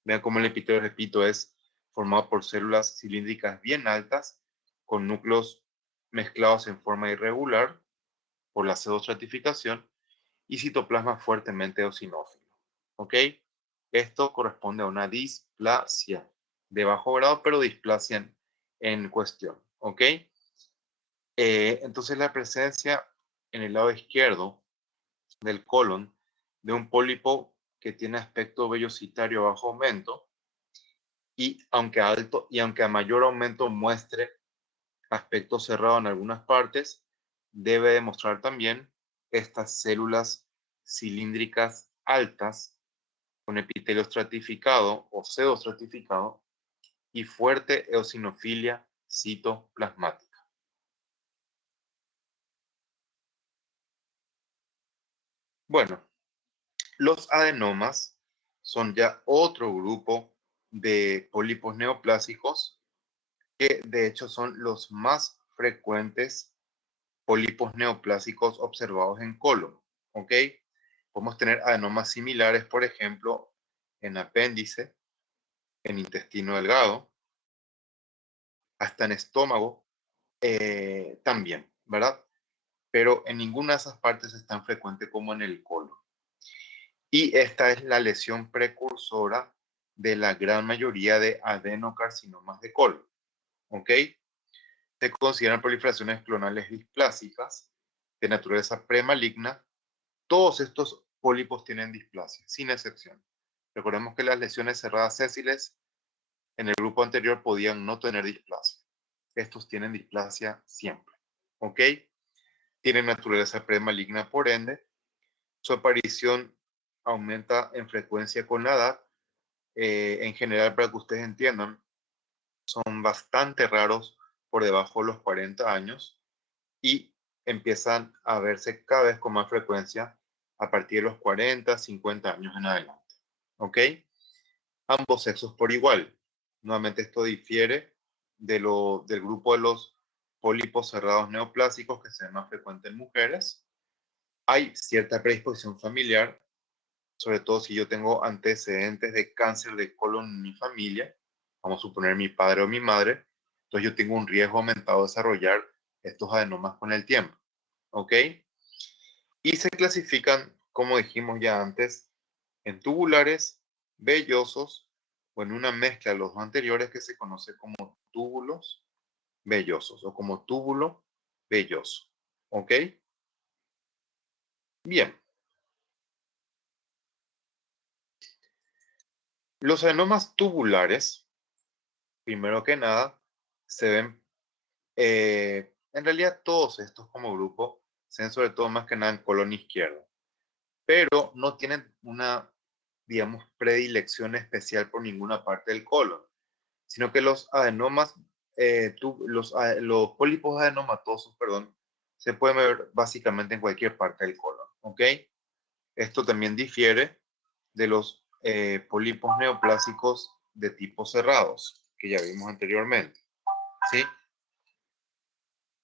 Vean cómo el epitelio, repito, es formado por células cilíndricas bien altas, con núcleos mezclados en forma irregular por la pseudoestratificación y citoplasma fuertemente eosinófilo. ¿Ok? Esto corresponde a una displasia de bajo grado, pero displasia en cuestión. ¿Ok? Entonces la presencia en el lado izquierdo del colon de un pólipo que tiene aspecto vellositario a bajo aumento y aunque a mayor aumento muestre aspecto cerrado en algunas partes, debe demostrar también estas células cilíndricas altas con epitelio estratificado o pseudoestratificado y fuerte eosinofilia citoplasmática. Bueno, los adenomas son ya otro grupo de pólipos neoplásicos que de hecho son los más frecuentes pólipos neoplásicos observados en colon. ¿Ok? Podemos tener adenomas similares, por ejemplo, en apéndice, en intestino delgado, hasta en estómago también, ¿verdad? Pero en ninguna de esas partes es tan frecuente como en el colon. Y esta es la lesión precursora de la gran mayoría de adenocarcinomas de colon. ¿Ok? Se consideran proliferaciones clonales displásicas de naturaleza premaligna. Todos estos pólipos tienen displasia, sin excepción. Recordemos que las lesiones cerradas sésiles en el grupo anterior podían no tener displasia. Estos tienen displasia siempre. ¿Ok? Tienen naturaleza premaligna, por ende, su aparición aumenta en frecuencia con la edad. En general, para que ustedes entiendan, son bastante raros por debajo de los 40 años y empiezan a verse cada vez con más frecuencia a partir de los 40, 50 años en adelante. ¿Ok? Ambos sexos por igual. Nuevamente esto difiere del grupo de los pólipos cerrados neoplásicos que se ve más frecuente en mujeres. Hay cierta predisposición familiar, sobre todo si yo tengo antecedentes de cáncer de colon en mi familia, vamos a suponer mi padre o mi madre, entonces yo tengo un riesgo aumentado de desarrollar estos adenomas con el tiempo, ¿ok? Y se clasifican, como dijimos ya antes, en tubulares, vellosos o en una mezcla de los dos anteriores que se conoce como túbulos vellosos o como túbulo velloso, ¿ok? Bien, los adenomas tubulares, primero que nada, se ven, en realidad todos estos como grupo, se ven sobre todo más que nada en colon izquierdo, pero no tienen una, digamos, predilección especial por ninguna parte del colon, sino que los adenomas, los pólipos adenomatosos, perdón, se pueden ver básicamente en cualquier parte del colon, ¿ok? Esto también difiere de los pólipos neoplásicos de tipo cerrados, que ya vimos anteriormente, ¿sí?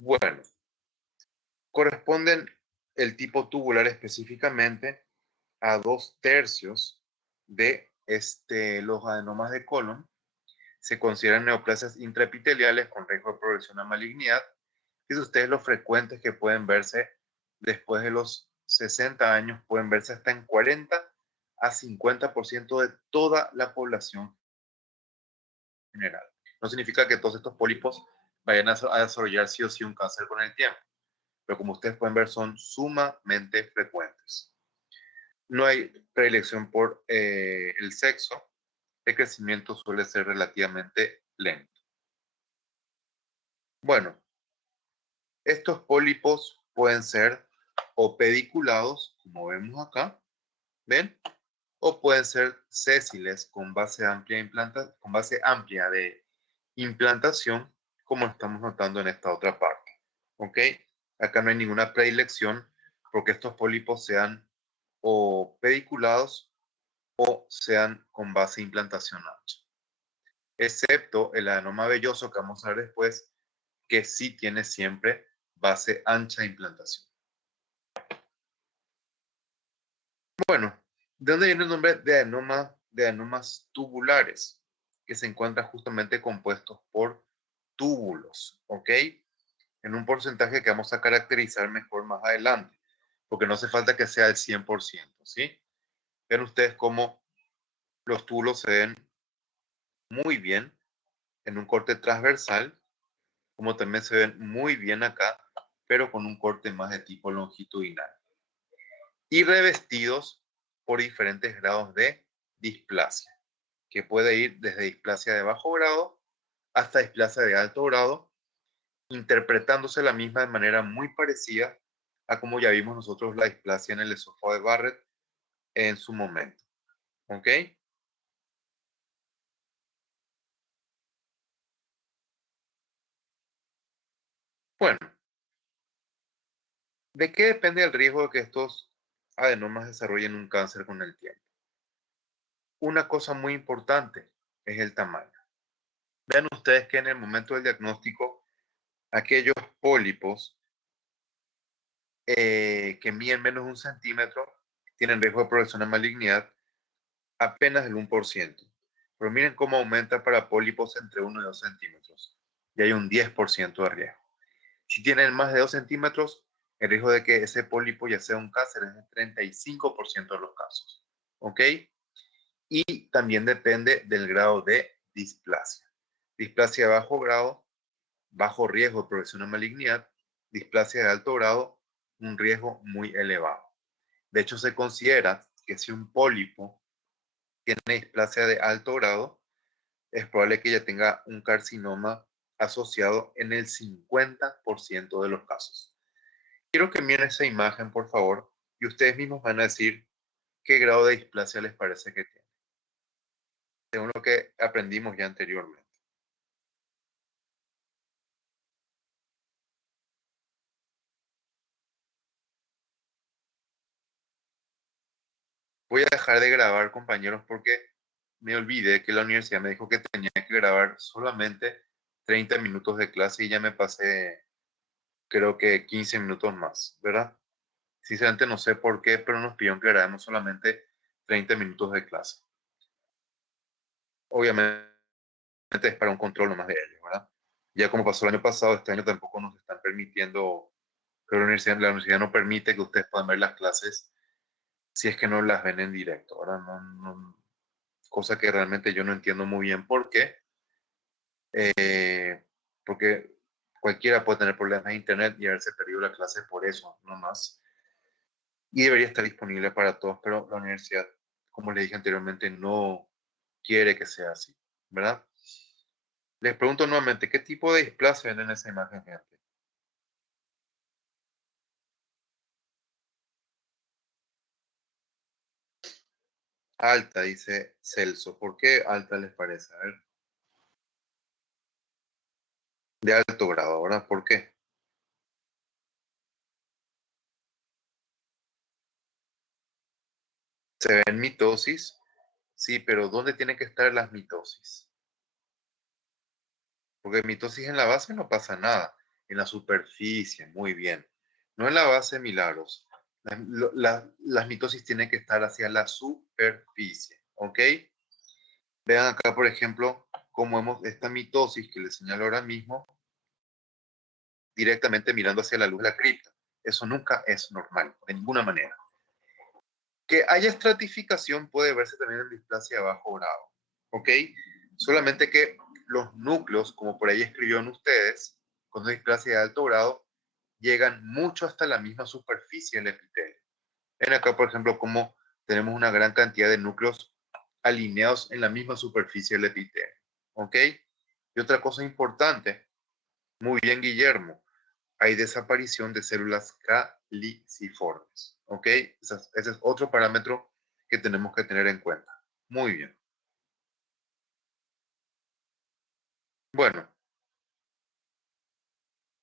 Bueno, corresponden el tipo tubular específicamente a 2/3 de los adenomas de colon. Se consideran neoplasias intraepiteliales con riesgo de progresión a malignidad. Y si ustedes los frecuentes que pueden verse después de los 60 años, pueden verse hasta en 40 a 50% de toda la población general. No significa que todos estos pólipos vayan a desarrollar sí o sí un cáncer con el tiempo, pero como ustedes pueden ver son sumamente frecuentes. No hay predilección por el sexo, el crecimiento suele ser relativamente lento. Bueno, estos pólipos pueden ser o pediculados, como vemos acá, ¿ven? O pueden ser sésiles con base amplia de implantación, como estamos notando en esta otra parte. ¿Ok? Acá no hay ninguna predilección porque estos pólipos sean o pediculados o sean con base de implantación ancha. Excepto el adenoma velloso que vamos a ver después, que sí tiene siempre base ancha de implantación. Bueno, ¿de dónde viene el nombre de adenomas tubulares? Que se encuentran justamente compuestos por túbulos, ¿ok? En un porcentaje que vamos a caracterizar mejor más adelante, porque no hace falta que sea el 100%, ¿sí? Ven ustedes cómo los túbulos se ven muy bien en un corte transversal, como también se ven muy bien acá, pero con un corte más de tipo longitudinal. Y revestidos por diferentes grados de displasia, que puede ir desde displasia de bajo grado hasta displasia de alto grado, interpretándose la misma de manera muy parecida a como ya vimos nosotros la displasia en el esófago de Barrett en su momento. ¿Ok? Bueno, ¿de qué depende el riesgo de que estos adenomas desarrollen un cáncer con el tiempo? Una cosa muy importante es el tamaño. Vean ustedes que en el momento del diagnóstico, aquellos pólipos que miden menos de 1 centímetro tienen riesgo de progresión a malignidad apenas del 1%. Pero miren cómo aumenta para pólipos entre 1 y 2 centímetros. Y hay un 10% de riesgo. Si tienen más de 2 centímetros, el riesgo de que ese pólipo ya sea un cáncer es del 35% de los casos. ¿Ok? Y también depende del grado de displasia. Displasia de bajo grado, bajo riesgo de progresión a malignidad. Displasia de alto grado, un riesgo muy elevado. De hecho, se considera que si un pólipo tiene displasia de alto grado, es probable que ya tenga un carcinoma asociado en el 50% de los casos. Quiero que miren esa imagen, por favor, y ustedes mismos van a decir qué grado de displasia les parece que tiene, según lo que aprendimos ya anteriormente. Voy a dejar de grabar, compañeros, porque me olvidé que la universidad me dijo que tenía que grabar solamente 30 minutos de clase y ya me pasé, creo que 15 minutos más, ¿verdad? Sinceramente no sé por qué, pero nos pidieron que grabemos solamente 30 minutos de clase. Obviamente es para un control nomás de ellos, ¿verdad? Ya como pasó el año pasado, este año tampoco nos están permitiendo, pero la universidad no permite que ustedes puedan ver las clases si es que no las ven en directo, ¿verdad? Cosa que realmente yo no entiendo muy bien por qué, porque cualquiera puede tener problemas de internet y haberse perdido la clase por eso, no más. Y debería estar disponible para todos, pero la universidad, como le dije anteriormente, no quiere que sea así, ¿verdad? Les pregunto nuevamente, ¿qué tipo de displace ven en esa imagen, gente? Alta, dice Celso. ¿Por qué alta les parece? A ver, de alto grado, ¿verdad? ¿Por qué? ¿Se ven mitosis? Sí, pero ¿dónde tienen que estar las mitosis? Porque mitosis en la base no pasa nada. En la superficie, muy bien. No en la base, milagros. Las mitosis tienen que estar hacia la superficie, ¿ok? Vean acá, por ejemplo, cómo vemos esta mitosis que les señalo ahora mismo, directamente mirando hacia la luz de la cripta. Eso nunca es normal, de ninguna manera. Que haya estratificación puede verse también en displasia de bajo grado, ¿ok? Solamente que los núcleos, como por ahí escribieron ustedes, con displasia de alto grado, llegan mucho hasta la misma superficie del epitelio. Ven acá, por ejemplo, como tenemos una gran cantidad de núcleos alineados en la misma superficie del epitelio, ¿ok? Y otra cosa importante, muy bien, Guillermo, hay desaparición de células caliciformes. ¿Ok? Ese es otro parámetro que tenemos que tener en cuenta. Muy bien. Bueno,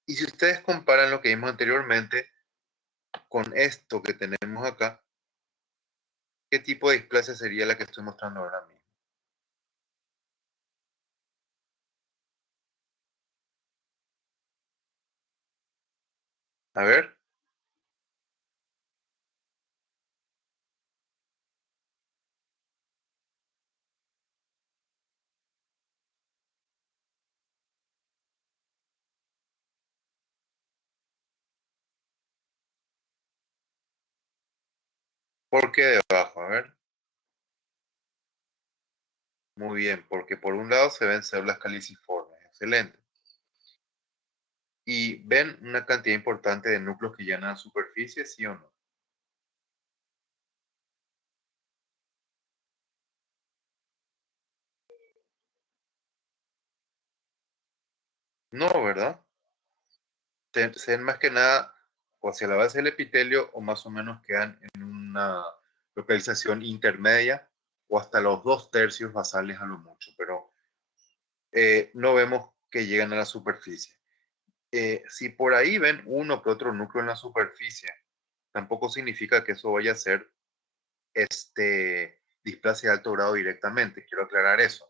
y si ustedes comparan lo que vimos anteriormente con esto que tenemos acá, ¿qué tipo de displasia sería la que estoy mostrando ahora mismo? A ver, ¿por qué debajo? A ver, muy bien, porque por un lado se ven células caliciformes. Excelente. Y ven una cantidad importante de núcleos que llenan la superficie, ¿sí o no? No, ¿verdad? Se ven más que nada o hacia la base del epitelio o más o menos quedan en una localización intermedia o hasta los 2/3 basales a lo mucho, pero no vemos que llegan a la superficie. Si por ahí ven uno que otro núcleo en la superficie, tampoco significa que eso vaya a ser displasia de alto grado directamente. Quiero aclarar eso.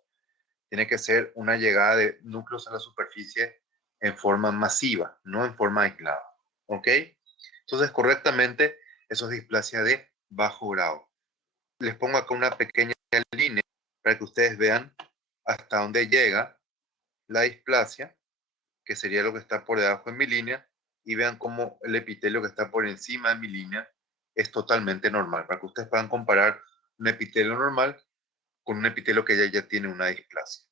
Tiene que ser una llegada de núcleos a la superficie en forma masiva, no en forma aislada. ¿Ok? Entonces, correctamente, eso es displasia de bajo grado. Les pongo acá una pequeña línea para que ustedes vean hasta dónde llega la displasia, que sería lo que está por debajo de mi línea, y vean cómo el epitelio que está por encima de mi línea es totalmente normal, para que ustedes puedan comparar un epitelio normal con un epitelio que ya tiene una displasia.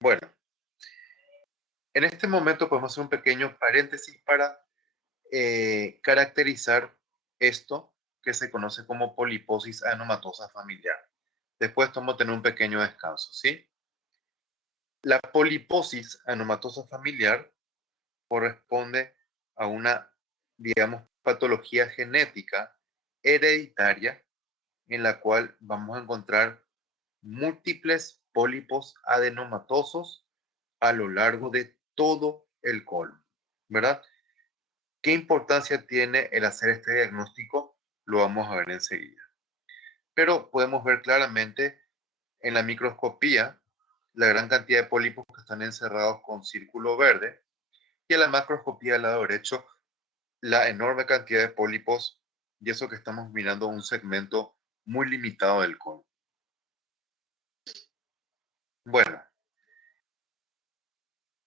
Bueno, en este momento podemos hacer un pequeño paréntesis para caracterizar esto que se conoce como poliposis adenomatosa familiar. Después vamos a tener un pequeño descanso, ¿sí? La poliposis adenomatosa familiar corresponde a una, digamos, patología genética hereditaria en la cual vamos a encontrar múltiples pólipos adenomatosos a lo largo de todo el colon, ¿verdad? ¿Qué importancia tiene el hacer este diagnóstico? Lo vamos a ver enseguida. pero podemos ver claramente en la microscopía la gran cantidad de pólipos que están encerrados con círculo verde, y en la macroscopía del lado derecho la enorme cantidad de pólipos, y eso que estamos mirando un segmento muy limitado del colon. Bueno,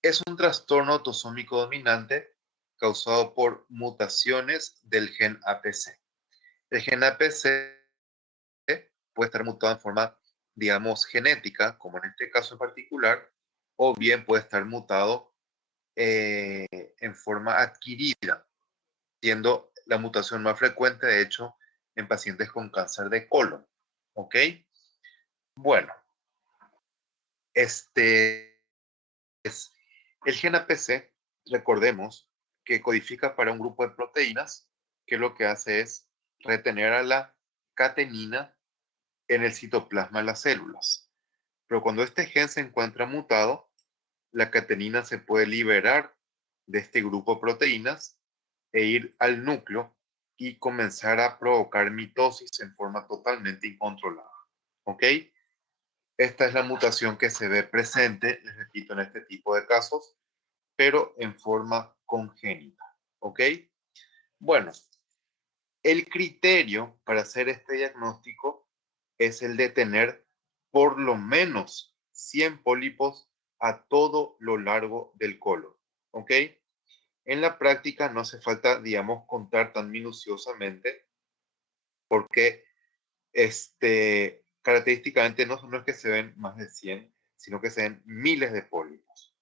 es un trastorno autosómico dominante causado por mutaciones del gen APC. El gen APC puede estar mutado en forma, digamos, genética, como en este caso en particular, o bien puede estar mutado en forma adquirida, siendo la mutación más frecuente, de hecho, en pacientes con cáncer de colon. ¿Ok? Bueno, este es el gen APC, recordemos que codifica para un grupo de proteínas que lo que hace es retener a la catenina en el citoplasma de las células. Pero cuando este gen se encuentra mutado, la catenina se puede liberar de este grupo de proteínas e ir al núcleo y comenzar a provocar mitosis en forma totalmente incontrolada. ¿Ok? Esta es la mutación que se ve presente, les repito, en este tipo de casos, pero en forma congénita. ¿Ok? Bueno, el criterio para hacer este diagnóstico es el de tener por lo menos 100 pólipos a todo lo largo del colon. ¿Ok? En la práctica no hace falta, digamos, contar tan minuciosamente porque característicamente no es que se ven más de 100, sino que se ven miles de pólipos.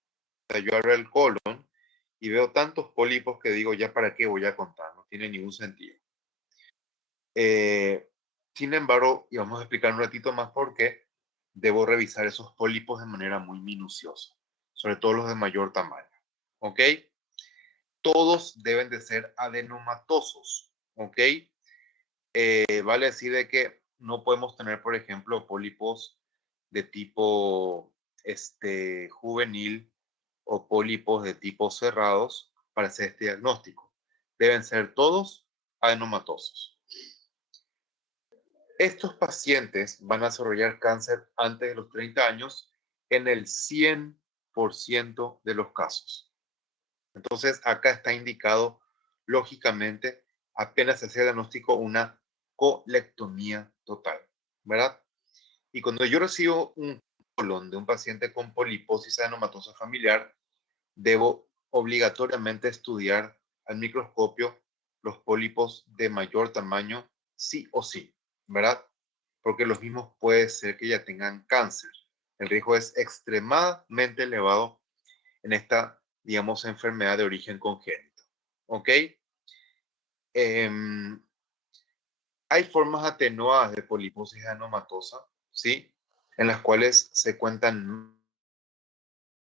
O sea, yo abro el colon y veo tantos pólipos que digo, ya para qué voy a contar, no tiene ningún sentido. Eh, Sin embargo, y vamos a explicar un ratito más por qué, debo revisar esos pólipos de manera muy minuciosa, sobre todo los de mayor tamaño. ¿Ok? Todos deben de ser adenomatosos. ¿Ok? Vale decir de que no podemos tener, por ejemplo, pólipos de tipo juvenil o pólipos de tipo cerrados para hacer este diagnóstico. Deben ser todos adenomatosos. Estos pacientes van a desarrollar cáncer antes de los 30 años en el 100% de los casos. Entonces, acá está indicado, lógicamente, apenas se hace diagnóstico, una colectomía total, ¿verdad? Y cuando yo recibo un colon de un paciente con poliposis adenomatosa familiar, debo obligatoriamente estudiar al microscopio los pólipos de mayor tamaño, sí o sí, ¿verdad? Porque los mismos puede ser que ya tengan cáncer. El riesgo es extremadamente elevado en esta, digamos, enfermedad de origen congénito. ¿Ok? Em, Hay formas atenuadas de poliposis adenomatosa, ¿sí? En las cuales se cuentan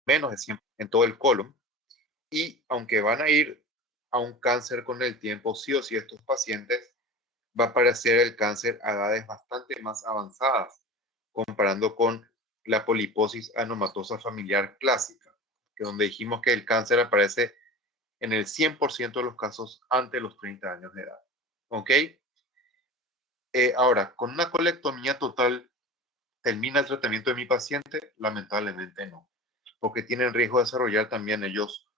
menos de 100 en todo el colon. Y aunque van a ir a un cáncer con el tiempo, sí o sí estos pacientes va a aparecer el cáncer a edades bastante más avanzadas, comparando con la poliposis adenomatosa familiar clásica, que donde dijimos que el cáncer aparece en el 100% de los casos antes de los 30 años de edad. ¿Ok? Ahora, con una colectomía total, ¿termina el tratamiento de mi paciente? Lamentablemente no, porque tienen riesgo de desarrollar también ellos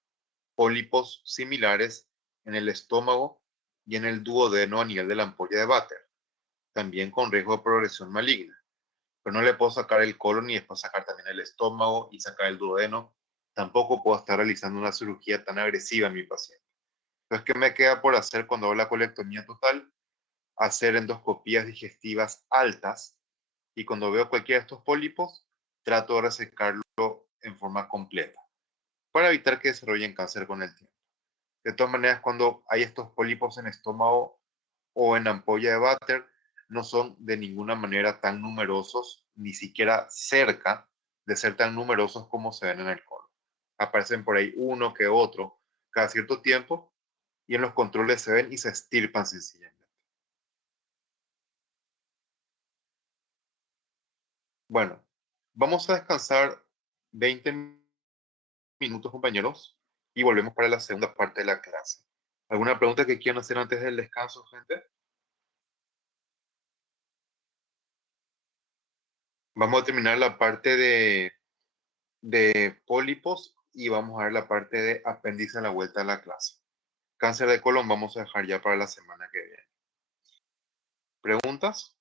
pólipos similares en el estómago y en el duodeno a nivel de la ampolla de Vater, también con riesgo de progresión maligna. Pero no le puedo sacar el colon y después sacar también el estómago y sacar el duodeno. Tampoco puedo estar realizando una cirugía tan agresiva en mi paciente. Entonces, ¿qué me queda por hacer cuando hago la colectomía total? Hacer endoscopías digestivas altas, y cuando veo cualquiera de estos pólipos, trato de resecarlo en forma completa para evitar que desarrollen cáncer con el tiempo. De todas maneras, cuando hay estos pólipos en estómago o en ampolla de Vater, no son de ninguna manera tan numerosos, ni siquiera cerca de ser tan numerosos como se ven en el colon. Aparecen por ahí uno que otro cada cierto tiempo, y en los controles se ven y se estirpan sencillamente. Bueno, vamos a descansar 20 minutos, compañeros, y volvemos para la segunda parte de la clase. ¿Alguna pregunta que quieran hacer antes del descanso, gente? Vamos a terminar la parte de pólipos y vamos a ver la parte de apéndice a la vuelta de la clase. Cáncer de colon vamos a dejar ya para la semana que viene. ¿Preguntas?